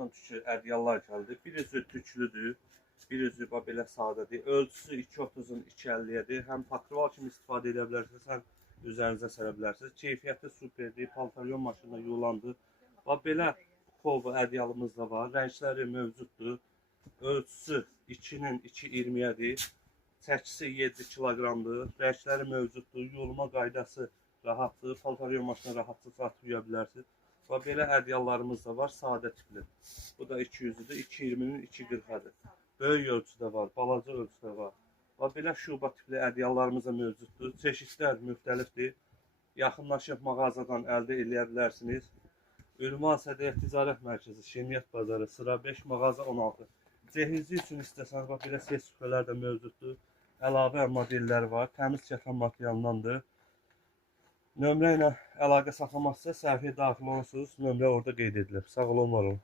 yaşla tükü ədyallar gəldi. Bir üzü tüklüdür, bir üzü belə sadədir. Ölçüsü 2.30-un 2.50-yədir. Həm pakrival kimi istifadə edə bilərsiniz, həm üzərinizə səra bilərsiniz. Keyfiyyəti superdir, paltaryon maşınla yulandı. Belə kova ədyalımız da var. Rəngləri mövcuddur. Ölçüsü 2-nin 2.20-yədir. Çəkisi 7 kiloqramdır. Rəngləri mövcuddur. Yoluma qaydası rahatdır. Paltaryon maşına rahatlıqla yuya bilərsiniz. Belə ədyallarımız da var, sadə tipli. Bu da 200-dür, 2.20-nin 2.40-adır. Böyük ölçüdə var, balaca ölçüdə var. Belə şuba tipli ədyallarımız da mövcuddur. Çeşidlər müxtəlifdir. Yaxınlaşıb mağazadan əldə edə bilərsiniz. Ünvan Sədəyə Ticarət Mərkəzi, Şirniyyət Bazarı, sıra 5, mağaza 16. Cehizli üçün istəsəniz, belə ses süfrələr də mövcuddur. Əlavə modellər var, təmiz kətan materialındandır. Nömrə ilə əlaqə saxlamaqsa səhifəyə daxil olursunuz, nömrə orada qeyd edilib. Sağ olun, var olun.